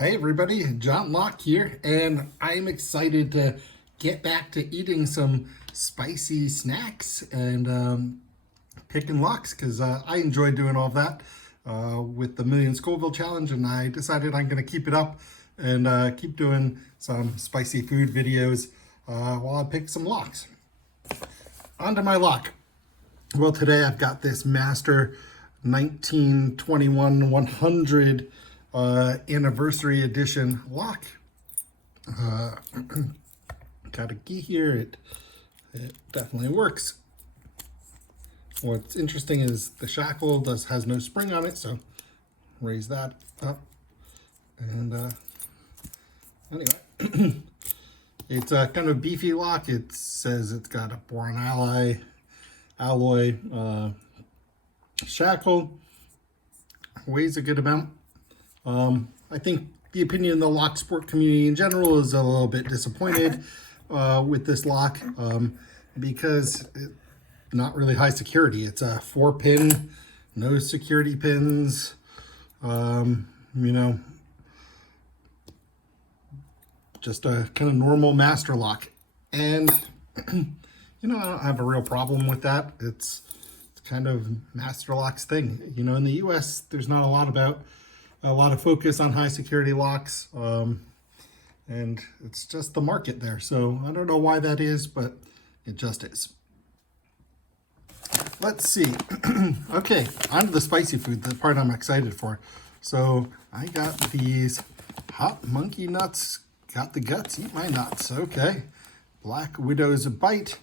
Hey everybody, John Locke here, and I'm excited to get back to eating some spicy snacks and picking locks because I enjoy doing all of that with the Million Scoville Challenge, and I decided I'm going to keep it up and keep doing some spicy food videos while I pick some locks. On to my lock. Well, today I've got this Master 1921 100 anniversary edition lock. Got a key here. It definitely works. What's interesting is the shackle has no spring on it, so raise that up. And anyway, it's a kind of beefy lock. It says it's got a boron alloy shackle. Weighs a good amount. I think the opinion of the lock sport community in general is a little bit disappointed with this lock because it's not really high security. It's a 4-pin, no security pins, just a kind of normal master lock. And, I don't have a real problem with that. It's kind of master lock's thing. In the US, there's not a lot of focus on high security locks, and it's just the market there. So I don't know why that is, but it just is. Let's see. Okay, on to the spicy food, the part I'm excited for. So I got these hot monkey nuts. Got the guts, eat my nuts. Okay. Black Widow's Bite.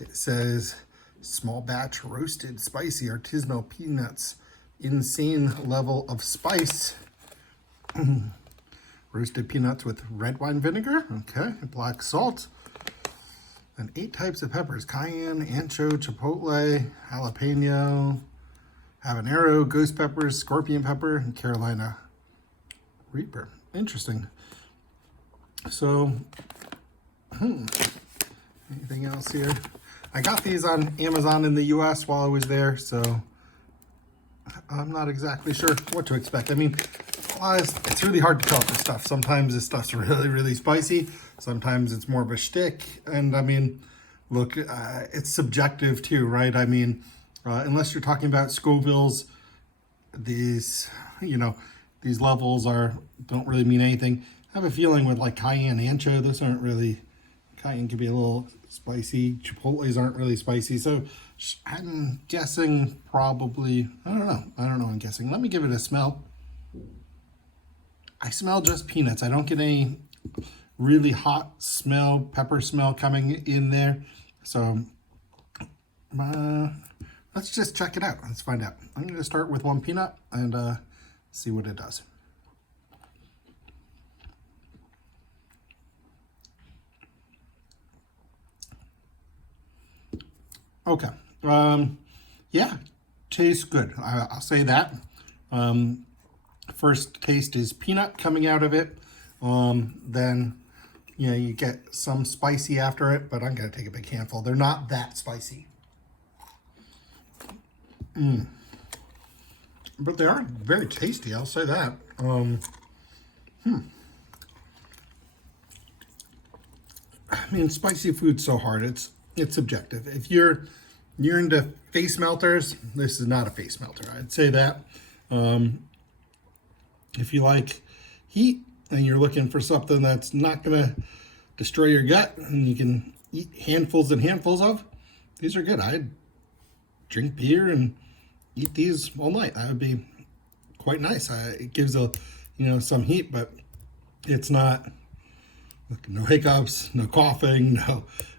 It says small batch roasted spicy artisanal peanuts. Insane level of spice. Roasted peanuts with red wine vinegar. Okay. Black salt. And 8 types of peppers: cayenne, ancho, chipotle, jalapeno, habanero, ghost peppers, scorpion pepper, and Carolina Reaper. Interesting. So, anything else here? I got these on Amazon in the US while I was there, so I'm not exactly sure what to expect. I mean, it's really hard to tell this stuff. Sometimes this stuff's really, really spicy. Sometimes it's more of a shtick. And I mean, look, it's subjective too, right? I mean, unless you're talking about Scovilles, these levels don't really mean anything. I have a feeling with like cayenne, ancho, those aren't really, cayenne can be a little spicy. Chipotles aren't really spicy. So I'm guessing probably, I don't know, I'm guessing. Let me give it a smell. I smell just peanuts. I don't get any really hot smell, pepper smell coming in there. So let's just check it out. Let's find out. I'm going to start with one peanut and see what it does. Okay. Yeah, tastes good. I'll say that. First taste is peanut coming out of it. Then, you get some spicy after it, but I'm going to take a big handful. They're not that spicy. But they are very tasty, I'll say that. I mean, spicy food's so hard. It's subjective. If you're into face melters, this is not a face melter. I'd say that. If you like heat and you're looking for something that's not going to destroy your gut and you can eat handfuls and handfuls of, these are good. I'd drink beer and eat these all night. That would be quite nice. It gives some heat, but it's not, no hiccups, no coughing,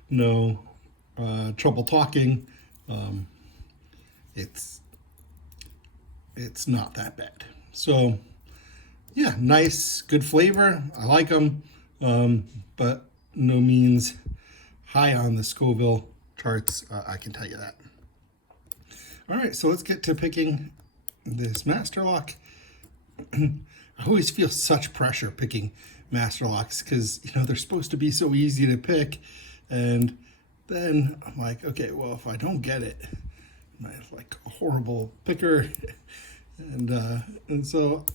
no trouble talking. It's not that bad. So yeah, nice, good flavor. I like them, but no means high on the Scoville charts. I can tell you that. All right, so let's get to picking this master lock. I always feel such pressure picking master locks because they're supposed to be so easy to pick, and then I'm like, okay, well, if I don't get it, I'm like a horrible picker, and so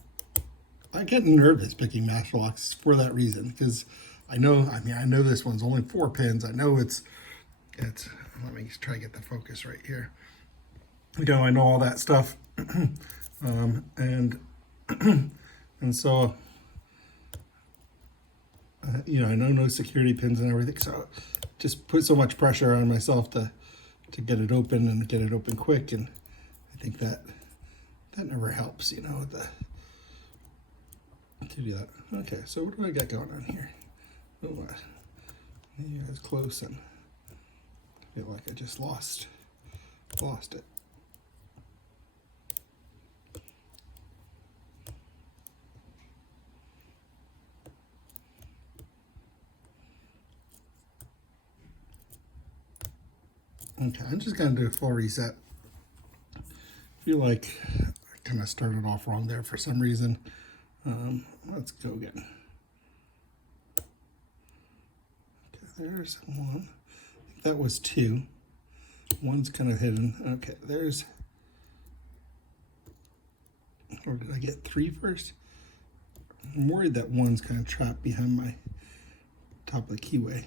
I get nervous picking master locks for that reason, because I know this one's only 4 pins. I know it's, let me try to get the focus right here. You know, I know all that stuff. And so, you know, I know no security pins and everything. So just put so much pressure on myself to get it open and get it open quick. And I think that never helps, you know, to do that. Okay, so what do I got going on here? Oh, you guys close, and I feel like I just lost it. Okay, I'm just gonna do a full reset. I feel like I kind of started off wrong there for some reason. Let's go again. Okay, there's 1. I think that was 2. 1's kind of hidden. Okay, there's, or did I get 3 first? I'm worried that 1's kind of trapped behind my top of the keyway.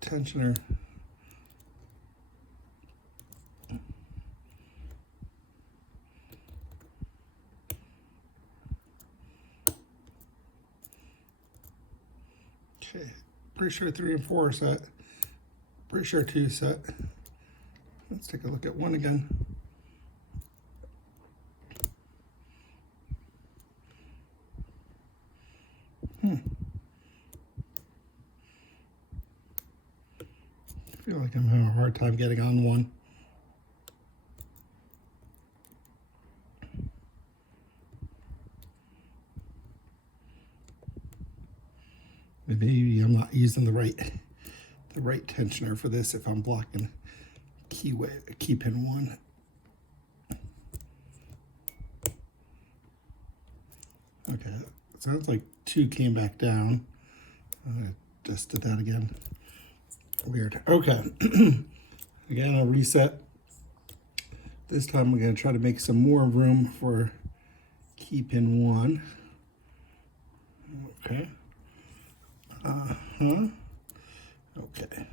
Tensioner. Okay, pretty sure 3 and 4 are set. Pretty sure 2 is set. Let's take a look at 1 again. I feel like I'm having a hard time getting on 1. Maybe I'm not using the right tensioner for this if I'm blocking key pin 1. Okay, it sounds like 2 came back down. I just did that again. Weird. Okay. Again, I'll reset. This time I'm going to try to make some more room for key pin 1. Okay. Okay.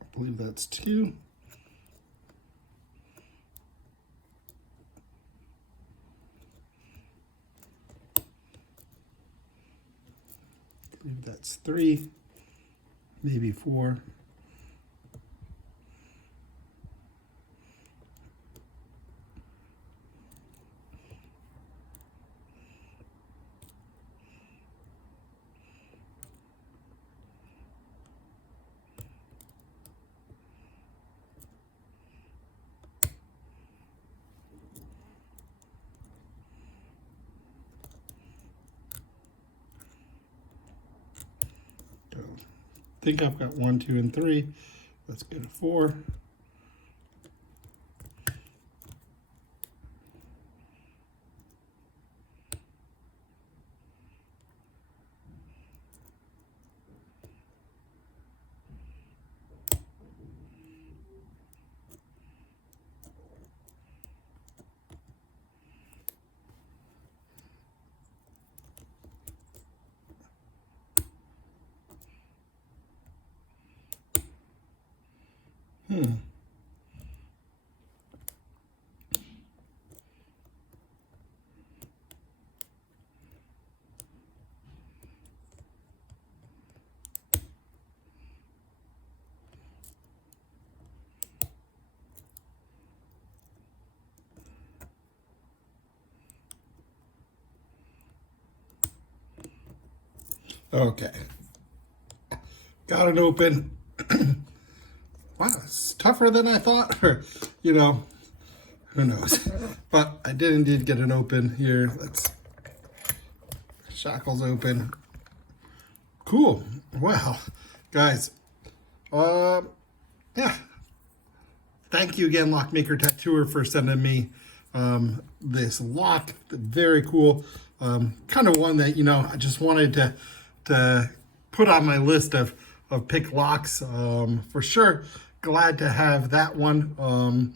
I believe that's 2. I believe that's 3, maybe 4. I think I've got 1, 2, and 3. Let's go to 4. Okay. Got it open. Wow, it's tougher than I thought. Or, you know, who knows. But I did indeed get it open here. Let's, shackles open. Cool. Wow. Guys, yeah. Thank you again, Lockmaker Tattooer, for sending me this lock. Very cool. Kind of one that, you know, I just wanted to put on my list of pick locks for sure. Glad to have that one,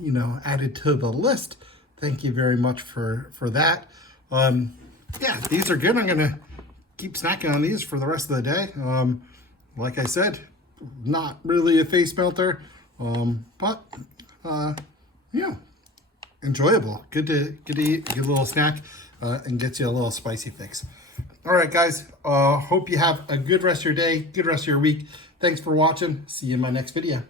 you know, added to the list. Thank you very much for that. Yeah, these are good. I'm gonna keep snacking on these for the rest of the day. Like I said, not really a face melter, but yeah, enjoyable. Good to eat, good little snack, and gets you a little spicy fix. All right, guys. Hope you have a good rest of your day, good rest of your week. Thanks for watching. See you in my next video.